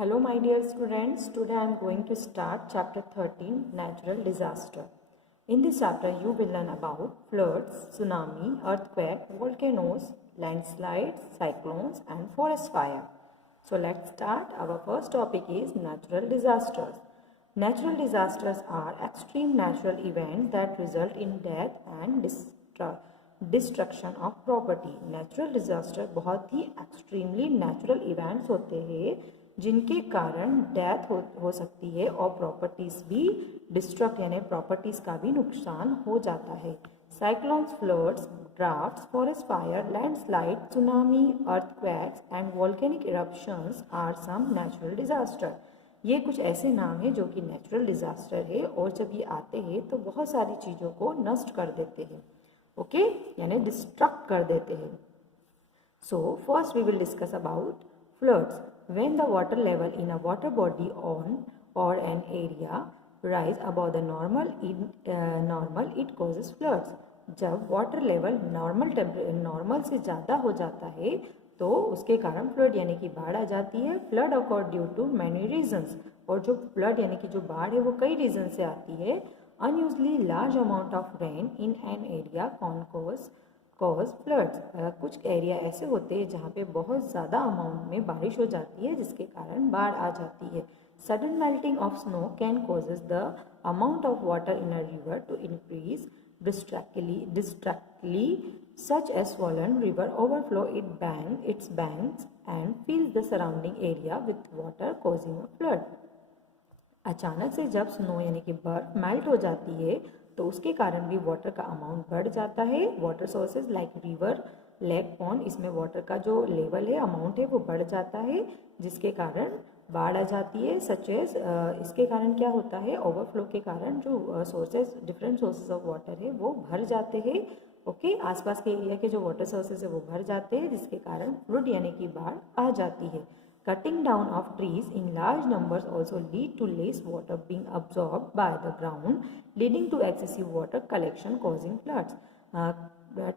Hello my dear students, today I am going to start chapter 13 Natural Disaster. In this chapter you will learn about floods, tsunami, earthquake, volcanoes, landslides, cyclones and forest fire. So let's start. Our first topic is natural disasters. Natural disasters are extreme natural events that result in death and destruction of property. Natural disaster बहुत ही extremely natural events होते हैं जिनके कारण death हो सकती है और properties भी डिस्ट्रक्ट यानी प्रॉपर्टीज का भी नुकसान हो जाता है. Cyclones, floods, droughts, forest fire, landslide, tsunami, earthquakes and volcanic eruptions are some natural disaster. ये कुछ ऐसे नाम हैं जो कि नेचुरल डिजास्टर है और जब ये आते हैं तो बहुत सारी चीज़ों को नष्ट कर देते हैं. ओके यानी डिस्ट्रक्ट कर देते हैं. So first we will discuss about floods. When the water level in a water body on or an area rise above the normal it causes floods. जब वाटर लेवल नॉर्मल से ज़्यादा हो जाता है तो उसके कारण फ्लड यानी कि बाढ़ आ जाती है. Flood occur due to many reasons. और जो फ्लड यानी कि जो बाढ़ है वो कई रीजन से आती है. Unusually large amount of rain in an area can cause floods. कुछ एरिया ऐसे होते हैं जहाँ पे बहुत ज़्यादा अमाउंट में बारिश हो जाती है जिसके कारण बाढ़ आ जाती है. Sudden melting of snow can causes the amount of water in a river to increase drastically, such as swollen river overflow its banks and fills the surrounding area with water causing a flood. अचानक से जब snow यानी कि बर्फ melt हो जाती है तो उसके कारण भी वाटर का अमाउंट बढ़ जाता है. Water sources like river, lake, pond, इसमें वाटर का जो लेवल है अमाउंट है वो बढ़ जाता है जिसके कारण बाढ़ आ जाती है. सच एज इसके कारण क्या होता है, ओवरफ्लो के कारण जो sources different sources of water है वो भर जाते हैं. ओके आसपास के एरिया के जो वाटर सोर्सेज है वो भर जाते हैं जिसके कारण फ्लड यानी कि बाढ़ आ जाती है. Cutting down of trees in large numbers also lead to less water being absorbed by the ground, leading to excessive water collection causing floods.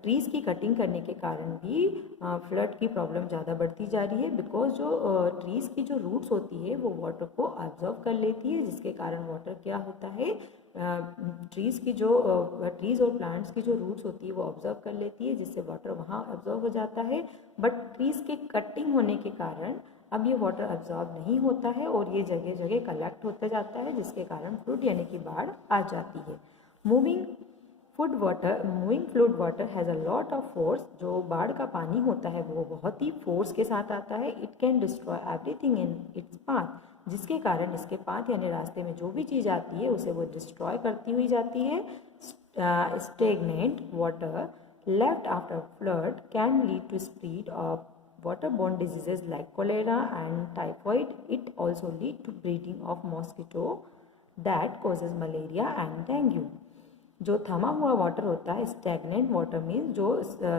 Trees की कटिंग करने के कारण भी फ्लड की प्रॉब्लम ज़्यादा बढ़ती जा रही है बिकॉज जो ट्रीज़ की जो रूट्स होती है वो वाटर को ऑब्जर्व कर लेती है जिसके कारण वाटर क्या होता है, ट्रीज़ और प्लांट्स की जो रूट्स होती है वो ऑब्जर्व कर लेती है जिससे वाटर वहाँ ऑब्जर्व हो जाता है. बट ट्रीज़ के कटिंग होने के कारण अब ये वाटर अब्जॉर्ब नहीं होता है और ये जगह जगह कलेक्ट होते जाता है जिसके कारण फ्लड यानी कि बाढ़ आ जाती है. Moving flood water has a lot of force. जो बाढ़ का पानी होता है वो बहुत ही फोर्स के साथ आता है. It can destroy everything in its path. जिसके कारण इसके पाथ यानी रास्ते में जो भी चीज़ आती है उसे वो डिस्ट्रॉय करती हुई जाती है. Stagnant water left after flood can lead to spread of waterborne diseases like cholera and typhoid. It also lead to breeding of mosquito that causes malaria and dengue. जो थमा हुआ वाटर होता है, स्टैगनेंट वाटर मीन्स जो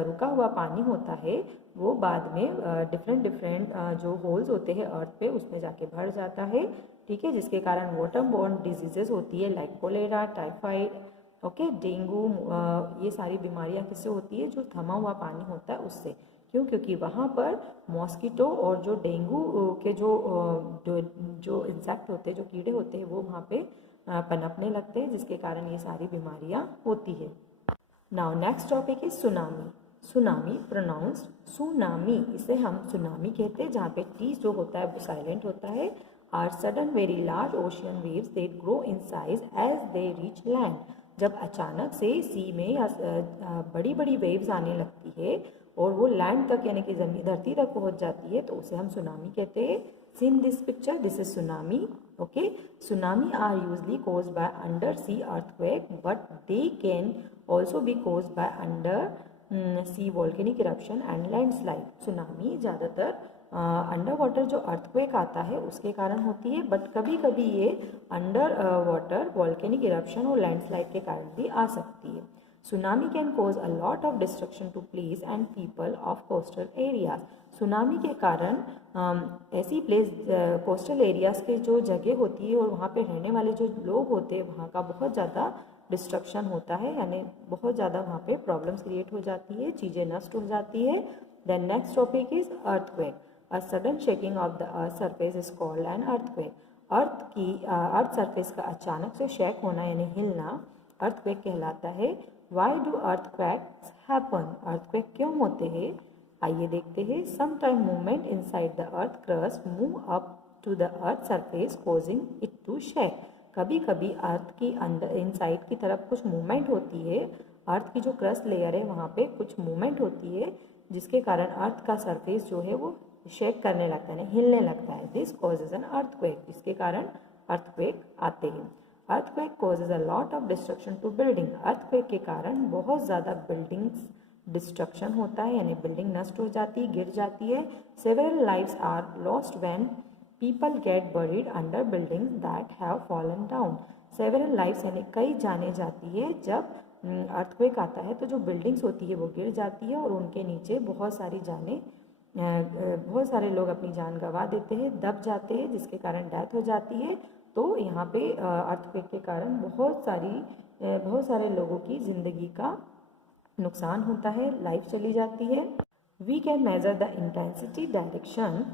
रुका हुआ पानी होता है वो बाद में डिफरेंट जो होल्स होते हैं अर्थ पे उसमें जाके भर जाता है. ठीक है, जिसके कारण वाटरबोर्न डिजीजेस होती है like cholera, typhoid, okay, dengue. ये सारी बीमारियां किससे होती है, जो थमा हुआ पानी होता है उससे. क्यों, क्योंकि वहाँ पर मॉस्किटो और जो डेंगू के जो इंसेक्ट होते हैं, जो कीड़े होते हैं वो वहाँ पे पनपने लगते हैं जिसके कारण ये सारी बीमारियाँ होती है. Now next topic is tsunami. Tsunami pronounced tsunami, इसे हम सुनामी कहते हैं जहाँ पे टी जो होता है वो साइलेंट होता है. Are sudden very large ocean waves that grow in size as they reach land. जब अचानक से सी में या बड़ी बड़ी वेव्स आने लगती है और वो लैंड तक यानी कि जमीन धरती तक पहुंच जाती है तो उसे हम सुनामी कहते हैं. Seen this picture, this is tsunami. Okay, tsunami are usually caused by under sea earthquake but they can also be caused by under sea volcanic eruption and landslide. Tsunami ज़्यादातर अंडर वाटर जो earthquake आता है उसके कारण होती है but कभी कभी ये अंडर वाटर वोल्केनिक इरप्शन और लैंडस्लाइड के कारण भी आ सकती है. Tsunami can cause a lot of destruction to place and people of coastal areas. Tsunami के कारण ऐसी प्लेस कोस्टल एरियाज के जो जगह होती है और वहाँ पे रहने वाले जो लोग होते हैं वहाँ का बहुत ज़्यादा डिस्ट्रक्शन होता है यानी बहुत ज़्यादा वहाँ पे प्रॉब्लम्स क्रिएट हो जाती है, चीज़ें नष्ट हो जाती है. Then next topic is earthquake. A sudden shaking of the earth surface is called an earthquake. Earth surface का अचानक से शेक होना यानी हिलना अर्थक्वेक कहलाता है। Why do earthquakes happen? Earthquake क्यों होते हैं? आइए देखते हैं। Some time movement inside the earth crust move up to the earth surface causing it to shake. कभी कभी अर्थ की अंदर इनसाइड की तरफ कुछ मूवमेंट होती है, अर्थ की जो क्रस्ट लेयर है वहाँ पे कुछ मूवमेंट होती है जिसके कारण अर्थ का सरफेस जो है वो शेक करने लगता है, हिलने लगता है। दिस कॉजेज एन अर्थक्वेक, जिसके कारण अर्थक्वेक आते हैं। Earthquake causes a lot of destruction to building. Earthquake के कारण बहुत ज़्यादा बिल्डिंग्स डिस्ट्रक्शन होता है यानी बिल्डिंग नष्ट हो जाती है, गिर जाती है। Several lives are lost when people get buried under buildings that have fallen down. Several lives यानी कई जाने जाती है जब अर्थक्वेक आता है तो जो बिल्डिंग्स होती है वो गिर जाती है और उनके नीचे बहुत सारे लोग अपनी जान गंवा देते हैं, दब जाते हैं, जिसके कारण डेथ हो जाती है। तो यहाँ पे अर्थक्वेक के कारण बहुत सारे लोगों की ज़िंदगी का नुकसान होता है, लाइफ चली जाती है। We can measure the intensity, direction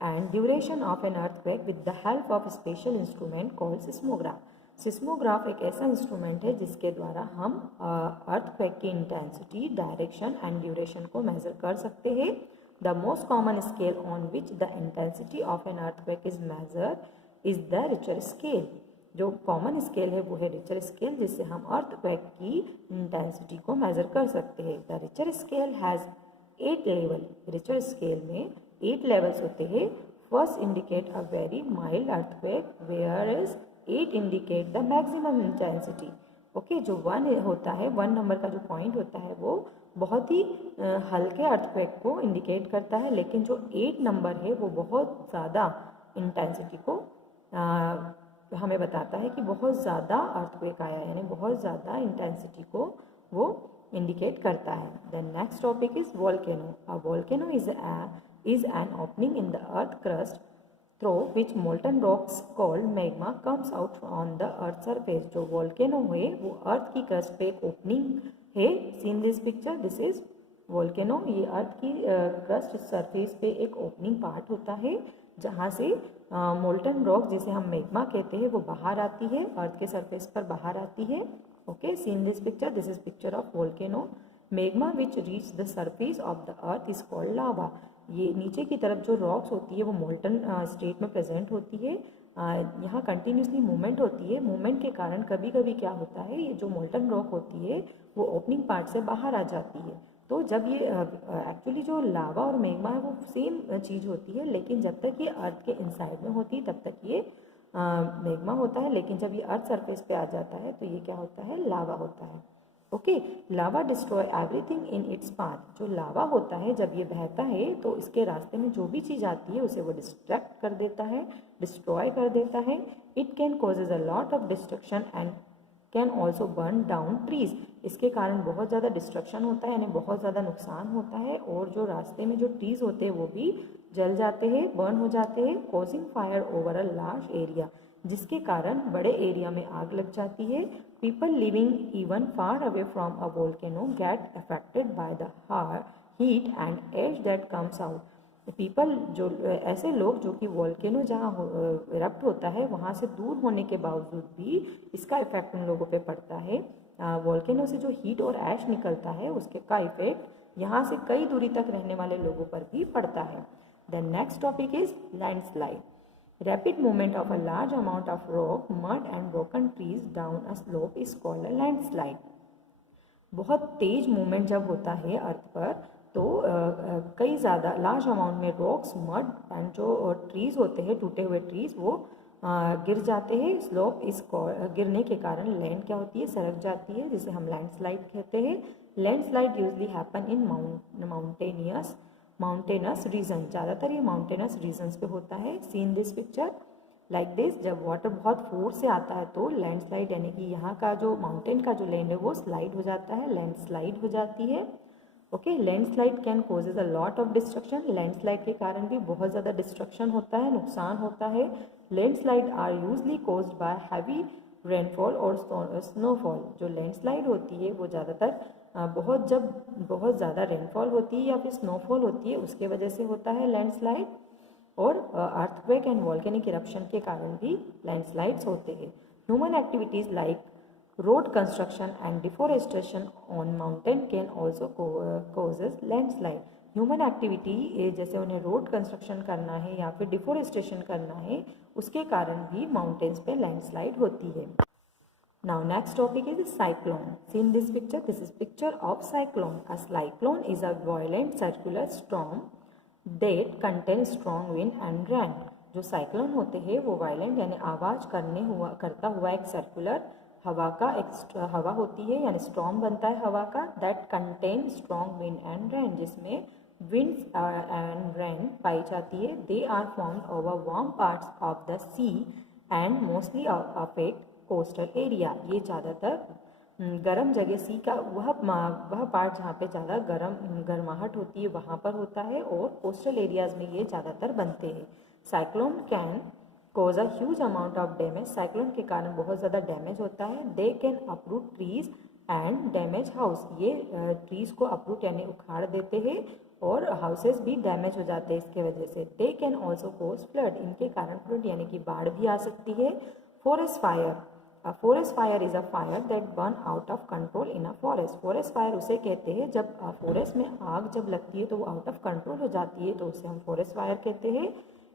and duration of an earthquake with the help of a special instrument called seismograph. Seismograph एक ऐसा इंस्ट्रूमेंट है जिसके द्वारा हम अर्थक्वेक की इंटेंसिटी, डायरेक्शन एंड ड्यूरेशन को मेजर कर सकते हैं। The most common scale on which the intensity of an earthquake is measure is the Richter scale. जो कॉमन स्केल है वो है रिचर स्केल, जिससे हम अर्थक्वेक की इंटेंसिटी को मेजर कर सकते हैं। The Richter scale has 8 level. Richter scale में 8 लेवल्स होते हैं। First indicate a very mild earthquake where is 8 indicate the maximum intensity. Okay, जो 1 होता है, 1 नंबर का जो पॉइंट होता है वो बहुत ही हल्के अर्थक्वेक को इंडिकेट करता है, लेकिन जो 8 नंबर है वो बहुत ज़्यादा इंटेंसिटी को हमें बताता है कि बहुत ज़्यादा अर्थक्वेक आया है, यानी बहुत ज़्यादा इंटेंसिटी को वो इंडिकेट करता है। The next topic is volcano. A volcano is an opening in the earth crust through which molten rocks called magma comes out on the earth surface। जो volcano है वो अर्थ की क्रस्ट पे एक ओपनिंग है। Seen this picture, this is volcano. ये अर्थ की crust surface पे एक ओपनिंग पार्ट होता है जहाँ से मोल्टन रॉक, जिसे हम मैग्मा कहते हैं, वो बाहर आती है, अर्थ के सरफेस पर बाहर आती है। Okay, seen this picture, this is picture of volcano. Magma which reach the surface of the earth is called lava. ये नीचे की तरफ जो रॉक्स होती है वो मोल्टन स्टेट में प्रेजेंट होती है। यहाँ कंटिन्यूसली मूवमेंट होती है। मूवमेंट के कारण कभी कभी क्या होता है, ये जो मोल्टन रॉक होती है वो ओपनिंग पार्ट से बाहर आ जाती है। तो जब ये एक्चुअली जो लावा और मैग्मा है वो सेम चीज़ होती है, लेकिन जब तक ये अर्थ के इनसाइड में होती है तब तक ये मैग्मा होता है, लेकिन जब ये अर्थ सरफेस पे आ जाता है तो ये क्या होता है, लावा होता है। Okay, lava destroy everything in its path. जो लावा होता है जब ये बहता है तो इसके रास्ते में जो भी चीज़ आती है उसे वो डिस्ट्रैक्ट कर देता है, डिस्ट्रॉय कर देता है। It can causes a lot of destruction and can also burn down trees. इसके कारण बहुत ज़्यादा डिस्ट्रक्शन होता है, यानी बहुत ज़्यादा नुकसान होता है, और जो रास्ते में जो ट्रीज होते हैं वो भी जल जाते हैं, बर्न हो जाते हैं। Causing fire over a large area, जिसके कारण बड़े एरिया में आग लग जाती है। People living even far away from a volcano get affected by the heat and ash that comes out. People, जो ऐसे लोग जो कि वोल्केनो जहाँ इरप्ट होता है वहाँ से दूर होने के बावजूद भी इसका इफेक्ट उन लोगों पे पड़ता है। वोल्केनो से जो हीट और ऐश निकलता है उसके का इफेक्ट यहाँ से कई दूरी तक रहने वाले लोगों पर भी पड़ता है। The next topic is landslide. Rapid movement of a large amount of rock, mud and broken trees down a slope is called a landslide। बहुत तेज मूवमेंट जब होता है अर्थ पर तो कई ज़्यादा लार्ज अमाउंट में रॉक्स, मड एंड जो ट्रीज़ होते हैं, टूटे हुए ट्रीज़, वो गिर जाते हैं। स्लोप इस गिरने के कारण लैंड क्या होती है, सरक जाती है, जिसे हम लैंडस्लाइड कहते हैं। Landslide usually happen in mountainous region. ज़्यादातर ये माउंटेनस रीजन्स पे होता है। Seen this picture like this. जब वाटर बहुत फोर्स से आता है तो लैंडस्लाइड, यानी कि यहाँ का जो माउंटेन का जो लैंड है वो स्लाइड हो जाता है, लैंडस्लाइड हो जाती है। Okay, landslide can causes a lot of destruction. Landslide के कारण भी बहुत ज़्यादा डिस्ट्रक्शन होता है, नुकसान होता है। Landslide are usually caused by heavy rainfall और स्नोफॉल। जो लैंडस्लाइड होती है वो ज़्यादातर जब बहुत ज़्यादा रेनफॉल होती है या फिर स्नोफॉल होती है उसके वजह से होता है लैंडस्लाइड, और अर्थक्वेक एंड वॉल्केनिक इरप्शन के कारण भी लैंडस्लाइड्स होते हैं। Human activities like road construction and deforestation on mountain can also causes landslide. Human activity जैसे उन्हें रोड कंस्ट्रक्शन करना है या फिर डिफोरेस्टेशन करना है, उसके कारण भी माउंटेन्स पे लैंडस्लाइड होती है। Now next topic is cyclone. See in this picture, this is picture of cyclone. A cyclone is a violent circular storm that contains strong wind and rain. जो साइक्लोन होते हैं वो वायलेंट यानी आवाज़ करता हुआ एक सर्कुलर हवा होती है, यानी स्टॉर्म बनता है हवा का, that contain strong wind and rain, जिसमें विंड एंड रेन पाई जाती है। They are formed over warm parts of the sea and mostly affect coastal area. ये ज़्यादातर गर्म जगह सी का वह पार्ट जहाँ पे ज़्यादा गर्माहट होती है वहाँ पर होता है, और कोस्टल एरियाज़ में ये ज़्यादातर बनते हैं। Cyclone can cause a huge amount of damage. Cyclone के कारण बहुत ज़्यादा डैमेज होता है। They can uproot trees and damage house. ये ट्रीज को अपरूट यानी उखाड़ देते हैं, और हाउसेस भी डैमेज हो जाते हैं इसके वजह से। दे कैन ऑल्सो कॉज फ्लड। इनके कारण फ्लड यानी कि बाढ़ भी आ सकती है। Forest fire. A forest fire is a fire that burn out of control in a forest. Forest fire उसे कहते हैं जब फॉरेस्ट में आग जब लगती है तो वो आउट ऑफ कंट्रोल हो जाती है, तो उसे हम फॉरेस्ट फायर कहते हैं।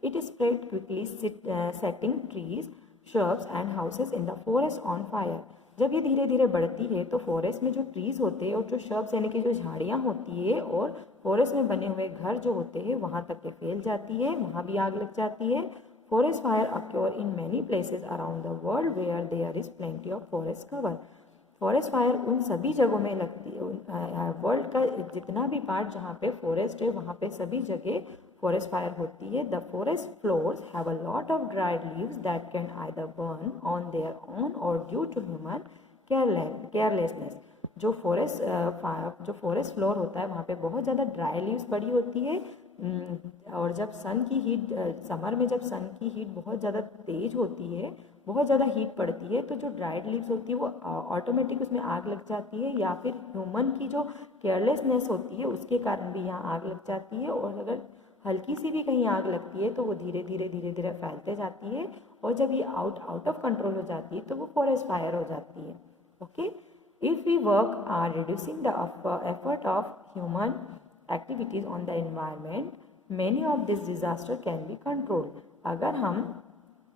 It spread quickly, setting trees, shrubs and houses in the forest on fire. जब ये धीरे धीरे बढ़ती है तो फॉरेस्ट में जो ट्रीज होते हैं और जो श्रब्स यानी कि जो झाड़ियाँ होती है और फॉरेस्ट में बने हुए घर जो होते हैं वहाँ तक के फैल जाती है, वहाँ भी आग लग जाती है। Forest fire occur in many places around the world where there is plenty of forest cover. Forest fire उन सभी जगहों में लगती है, वर्ल्ड का जितना भी पार्ट जहाँ पे फॉरेस्ट है वहाँ पे सभी जगह फॉरेस्ट फायर होती है। The forest floors have a lot of dried leaves that can either burn on their own और ड्यू टू ह्यूमन केयरलेसनेस। जो फॉरेस्ट फ्लोर होता है वहाँ पे बहुत ज़्यादा ड्राई लीव्स पड़ी होती है, और जब समर में जब सन की हीट बहुत ज़्यादा तेज होती है, बहुत ज़्यादा हीट पड़ती है, तो जो ड्राइड लीव्स होती है वो ऑटोमेटिक उसमें आग लग जाती है, या फिर ह्यूमन की जो केयरलेसनेस होती है उसके कारण भी यहाँ आग लग जाती है। और अगर हल्की सी भी कहीं आग लगती है तो वो धीरे धीरे फैलते जाती है, और जब ये आउट ऑफ कंट्रोल हो जाती है तो वो फॉरेस्ट फायर हो जाती है। Okay, if we work are reducing the effort of human activities on the environment, many of this disaster can be control. अगर हम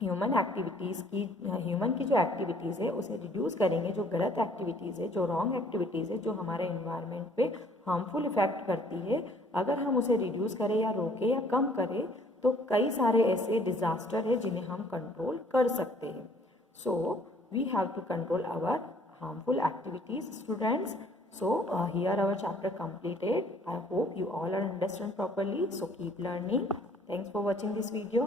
ह्यूमन की जो एक्टिविटीज़ है उसे रिड्यूस करेंगे, जो गलत एक्टिविटीज़ है, जो रॉन्ग एक्टिविटीज़ है, जो हमारे एनवायरनमेंट पे हार्मफुल इफेक्ट करती है, अगर हम उसे रिड्यूस करें या रोकें या कम करें तो कई सारे ऐसे डिज़ास्टर है जिन्हें हम कंट्रोल कर सकते हैं। So we have to control our harmful activities, students. So here our chapter completed. I hope you all are understand properly. So keep learning. Thanks for watching this video.